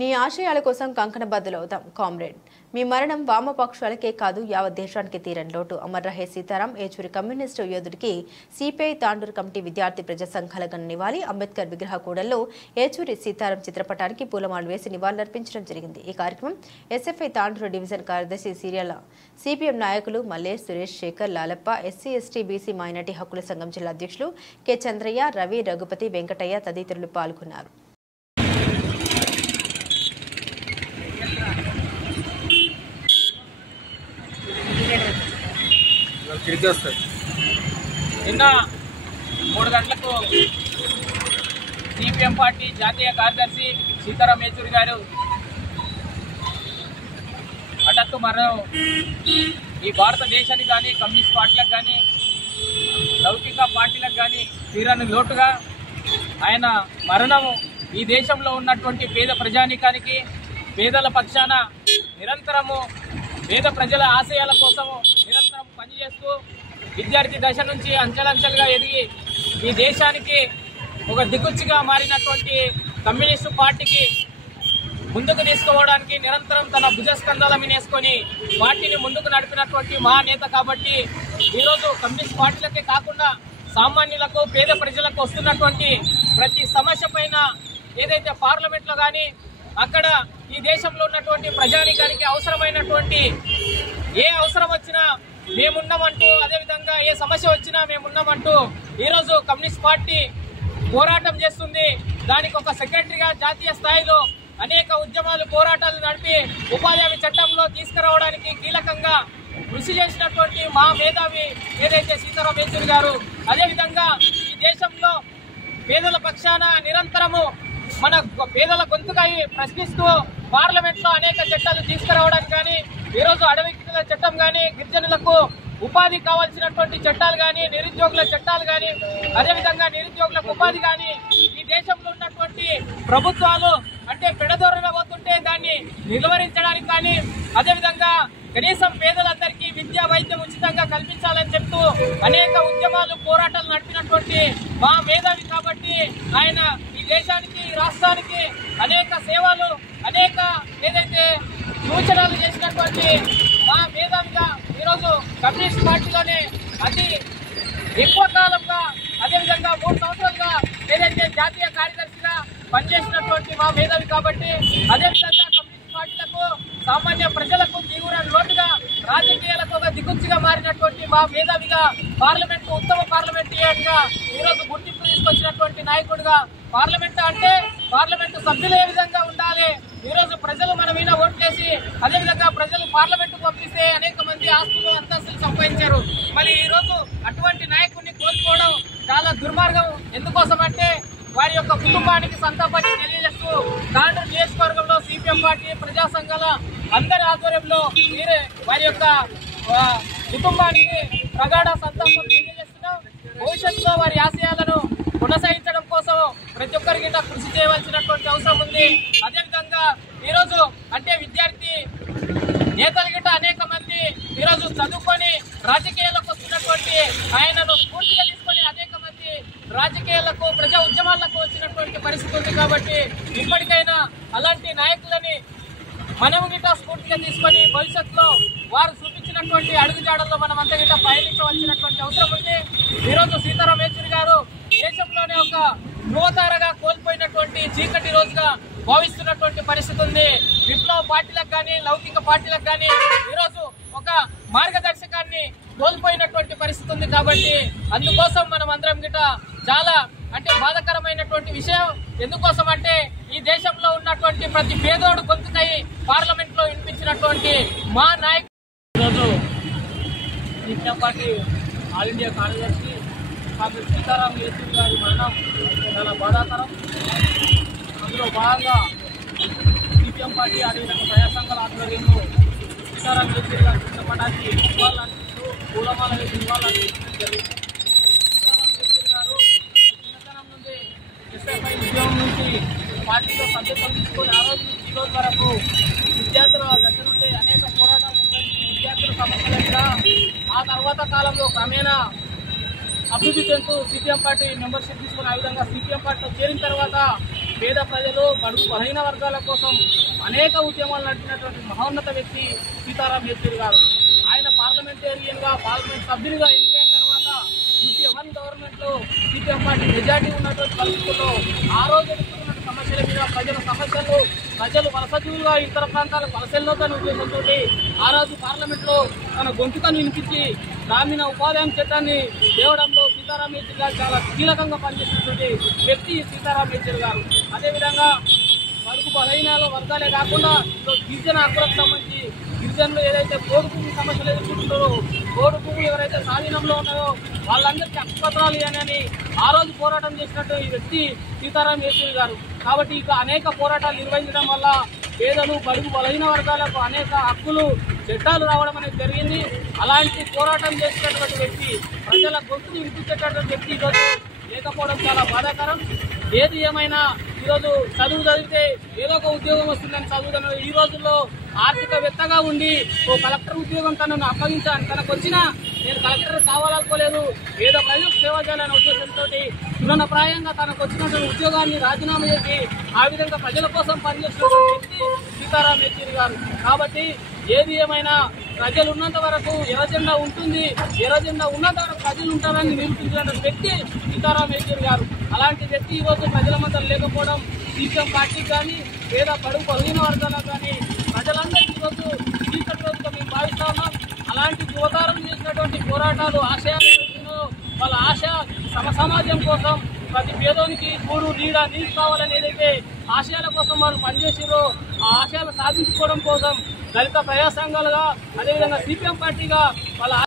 నీ ఆశయాల కోసం కంకణబద్దులవుతాం కామ్రేడ్. మీ మరణం వామపక్షాలకే కాదు యావత్ దేశానికి తీరని లోటు. అమర్ రహే సీతారాం ఏచూరి కమ్యూనిస్టు యోధుడికి సిపిఐ తాండూరు కమిటీ విద్యార్థి ప్రజా సంఘాల నివాళి. అంబేద్కర్ విగ్రహ కూడల్లో ఏచూరి సీతారాం చిత్రపటానికి పూలమాలు వేసి నివాళులర్పించడం జరిగింది. ఈ కార్యక్రమం ఎస్ఎఫ్ఐ తాండూరు డివిజన్ కార్యదర్శి సీరియల్ సిపిఎం నాయకులు Mallesh, Suresh, Shekhar, Lalappa, SC, ST, BC minority హక్కుల సంఘం జిల్లా అధ్యక్షులు కె చంద్రయ్య, రవి, రఘుపతి, వెంకటయ్య తదితరులు పాల్గొన్నారు. నిన్న 3 గంటలకు సిపిఎం పార్టీ జాతీయ కార్యదర్శి సీతారాం ఏచూరి గారు హఠాత్తు మరణం ఈ భారతదేశానికి కానీ కమ్యూనిస్ట్ పార్టీలకు కానీ లౌకిక పార్టీలకు కానీ తీరని లోటుగా ఆయన మరణము ఈ దేశంలో ఉన్నటువంటి పేద ప్రజానీకానికి పేదల పక్షాన నిరంతరము పేద ప్రజల ఆశయాల కోసము నిరంతరం పనిచేస్తూ విద్యార్థి దశ నుంచి అంచెలంచెలుగా ఎదిగి ఈ దేశానికి ఒక దిగుచ్చిగా మారినటువంటి కమ్యూనిస్టు పార్టీకి ముందుకు తీసుకుపోవడానికి నిరంతరం తన భుజస్కంధాల మీద వేసుకొని పార్టీని ముందుకు నడిపినటువంటి మహానేత. కాబట్టి ఈరోజు కమ్యూనిస్ట్ పార్టీలకే కాకుండా సామాన్యులకు పేద ప్రజలకు వస్తున్నటువంటి ప్రతి సమస్య పైన ఏదైతే పార్లమెంట్లో కానీ అక్కడ ఈ దేశంలో ఉన్నటువంటి ప్రజానీకానికి అవసరమైనటువంటి ఏ అవసరం వచ్చినా మేమున్నామంటూ, అదేవిధంగా ఏ సమస్య వచ్చినా మేమున్నామంటూ ఈరోజు కమ్యూనిస్ట్ పార్టీ పోరాటం చేస్తుంది. దానికి ఒక సెక్రటరీగా జాతీయ స్థాయిలో అనేక ఉద్యమాలు పోరాటాలు నడిపి ఉపాధి హామీ చట్టంలో తీసుకురావడానికి కీలకంగా కృషి చేసినటువంటి మా మేధావి ఏదైతే సీతారాం ఏచూరి గారు, అదేవిధంగా ఈ దేశంలో పేదల పక్షాన నిరంతరము మన పేదల గొంతుగా ప్రశ్నిస్తూ పార్లమెంట్ లో అనేక చట్టాలు తీసుకురావడానికి కానీ, ఈరోజు అడవి చట్టం కానీ, గిరిజనులకు ఉపాధి కావాల్సినటువంటి చట్టాలు కానీ, నిరుద్యోగుల చట్టాలు కానీ, అదేవిధంగా నిరుద్యోగులకు ఉపాధి కానీ ఈ దేశంలో ఉన్నటువంటి ప్రభుత్వాలు అంటే పెడదోరగా పోతుంటే దాన్ని నిలువరించడానికి కానీ, అదేవిధంగా కనీసం పేదలందరికీ విద్యా వైద్యం ఉచితంగా కల్పించాలని చెప్తూ అనేక ఉద్యమాలు పోరాటాలు నడిపినటువంటి మా మేధావి. కాబట్టి ఆయన ఈ దేశానికి రాష్ట్రానికి అనేక సేవలు అనేక ఏదైతే సూచనలు చేసినటువంటి మా మేధావిగా ఈరోజు కమ్యూనిస్ట్ పార్టీలోనే అతి ఎక్కువ కాలంగా అదేవిధంగా 3 సంవత్సరాలుగా ఏదైతే జాతీయ కార్యదర్శిగా పనిచేసినటువంటి మా మేధావి. కాబట్టి అదేవిధంగా కమ్యూనిస్ట్ పార్టీలకు సామాన్య ప్రజలకు తీవ్ర లోటుగా రాజకీయాలకు ఒక దిగుచ్చిగా మారినటువంటి మా మేధావిగా పార్లమెంట్ ఉత్తమ పార్లమెంటేరియన్గా ఈరోజు గుర్తింపు తీసుకొచ్చినటువంటి నాయకుడిగా పార్లమెంట్ అంటే పార్లమెంటు సభ్యులు ఏ విధంగా ఉండాలి, ఈరోజు ప్రజలు మన మీద ఓట్లేసి అదేవిధంగా ప్రజలు పార్లమెంటు పంపిస్తే అనేక మంది ఆస్తులు అంతస్తులు సంపాదించారు. మరి ఈరోజు అటువంటి నాయకుడిని కోల్పోవడం చాలా దుర్మార్గం. ఎందుకోసం అంటే వారి యొక్క కుటుంబానికి సంతాపాన్ని తెలియజేస్తూ తాండూరు నియోజకవర్గంలో సిపిఎం పార్టీ ప్రజా సంఘాల అందరి ఆధ్వర్యంలో వారి యొక్క కుటుంబానికి ప్రగాఢ సంతాపం తెలియజేస్తున్నాం. భవిష్యత్తులో వారి ఆశయాలను కొనసాగించడం కోసం ప్రతి ఒక్కరికి కృషి చేయవలసినటువంటి అవసరం ఉంది. అదేవిధంగా ఈరోజు అంటే విద్యార్థి నేతలు గిట్ట అనేక మంది ఈరోజు చదువుకొని రాజకీయాలకు వస్తున్నటువంటి ఆయనను స్ఫూర్తిగా తీసుకొని అనేక మంది రాజకీయాలకు ప్రజా ఉద్యమాలకు వచ్చినటువంటి పరిస్థితి ఉంది. కాబట్టి ఇప్పటికైనా అలాంటి నాయకులని మనం గిట్ట స్ఫూర్తిగా తీసుకొని భవిష్యత్తులో వారు చూపించినటువంటి అడుగుజాడల్లో మనం అంతా గిట్ట పయనించవలసినటువంటి అవసరం ఉంది. ఈరోజు సీతారాం ఏచూరి గారు దేశంలోనే ఒక యువతారగా కోల్పోయినటువంటి చీకటి రోజుగా భావిస్తున్నటువంటి పరిస్థితి ఉంది. విప్లవ పార్టీలకు కానీ లౌకిక పార్టీలకు కానీ ఈరోజు ఒక మార్గదర్శకాన్ని కోల్పోయినటువంటి పరిస్థితి ఉంది. కాబట్టి అందుకోసం మనం అందరం గిట్ట చాలా అంటే బాధాకరమైనటువంటి విషయం. ఎందుకోసం అంటే ఈ దేశంలో ఉన్నటువంటి ప్రతి పేదోడు గొంతుకై పార్లమెంట్ లో వినిపించినటువంటి మా నాయకుడు ఈరోజు సిపిఎం పార్టీ ఆల్ ఇండియా కార్యదర్శి డాక్టర్ సీతారాం ఏచూరి గారి మరణం చాలా బాధాకరం. అందులో భాగంగా సిపిఎం పార్టీ అదేవిధంగా ప్రజా సంఘాల ఆధ్వర్యంలో సీతారాం ఏచూరి గారి చిత్రపటానికి నివాళులర్పిస్తూ పూలమాల వేసి నివాళులర్పించడం జరిగింది. సీతారాం ఏచూరి గారు చిన్నతనం నుండి ఎస్ఎఫ్ఐ ఉద్యోగం నుంచి పార్టీలో సభ్యత్వం తీసుకొని ఆ రోజు నుంచి ఈ రోజు వరకు విద్యార్థుల దశ నుండి అనేక పోరాటాలు నిర్వహించి విద్యార్థుల సమస్యలుగా ఆ తర్వాత కాలంలో క్రమేణా అభివృద్ధి చెందుతూ సిపిఎం పార్టీ మెంబర్షిప్ తీసుకుని ఆ విధంగా సిపిఎం పార్టీలో చేరిన తర్వాత పేద ప్రజలు బడుగు బలహీన వర్గాల కోసం అనేక ఉద్యమాలు నడిపినటువంటి మహోన్నత వ్యక్తి సీతారాం యేచూరి గారు. ఆయన పార్లమెంటేరియన్గా పార్లమెంట్ సభ్యులుగా ఎన్నికైన తర్వాత UPA-1 గవర్నమెంట్లో CPM పార్టీ మెజార్టీ ఉన్నటువంటి పరిస్థితుల్లో ఆ రోజు ఎదుర్కొన్న సమస్యల మీద ప్రజలు వలసజీవులుగా ఇతర ప్రాంతాలకు వలసల్లోని ఉద్దేశంతో ఆ రోజు పార్లమెంట్లో తన గొంతుకను వినిపించి గ్రామీణ ఉపాధి హామీ చట్టాన్ని తేవడంలో సీతారాం యేచూరి గారు చాలా కీలకంగా పనిచేసినటువంటి వ్యక్తి సీతారాం యేచూరి గారు. అదేవిధంగా బడుగు బలహీన వర్గాలే కాకుండా గిరిజన హక్కులకు సంబంధించి గిరిజనులు ఏదైతే కోడు భూమి సమస్యలు ఎదుర్కొంటున్నారో కోడు భూములు ఎవరైతే స్వాధీనంలో ఉన్నారో వాళ్ళందరికీ హక్కు పత్రాలు ఇవ్వని ఆ రోజు పోరాటం చేసినట్టు ఈ వ్యక్తి సీతారాం యేచూరి గారు. కాబట్టి ఇక అనేక పోరాటాలు నిర్వహించడం వల్ల పేదలు బడుగు బలహీన వర్గాలకు అనేక హక్కులు చట్టాలు రావడం అనేది జరిగింది. అలాంటి పోరాటం చేసినటువంటి వ్యక్తి ప్రజల గొంతుని వినిపించేటటువంటి వ్యక్తి ఈరోజు లేకపోవడం చాలా బాధాకరం. ఏది ఏమైనా ఈరోజు చదువు చదివితే ఏదో ఒక ఉద్యోగం వస్తుందని చదువుతాను. ఈ రోజుల్లో ఆర్థికవేత్తగా ఉండి ఓ కలెక్టర్ ఉద్యోగం తనను అప్పగించాను, తనకు వచ్చినా నేను కలెక్టర్ కావాలనుకోలేదు, ఏదో ప్రజలకు సేవ చేయాలనే ఉద్దేశంతో తృణప్రాయంగా తనకు వచ్చినటువంటి ఉద్యోగాన్ని రాజీనామా చేసి ఆ విధంగా ప్రజల కోసం పనిచేసినటువంటి వ్యక్తి సీతారాం యేచూరి గారు. కాబట్టి ఏది ఏమైనా ప్రజలు ఉన్నంత వరకు ఎర్రజెండా ఉంటుంది, ఎర్రజెండా ఉన్నంత వరకు ప్రజలు ఉంటారని నిరూపించిన వ్యక్తి సీతారాం యేచూరి గారు. అలాంటి వ్యక్తి ఈరోజు ప్రజల మధ్య లేకపోవడం CPM పార్టీకి కానీ పేద బడుగు బలహీన వర్గాలకు కానీ ప్రజలందరికీ ఈరోజు చీకటి రోజుగా మేము భావిస్తా ఉన్నాం. అలాంటి యువతారం చేసినటువంటి పోరాటాలు ఆశయాలు వాళ్ళ ఆశ సమాజం కోసం ప్రతి పేదోనికి కూడు నీడ నీరు కావాలని ఏదైతే ఆశయాల కోసం వాళ్ళు పనిచేసారో ఆ ఆశయాలు సాధించుకోవడం కోసం దళిత ప్రజా సంఘాలుగా అదేవిధంగా CPM పార్టీగా వాళ్ళ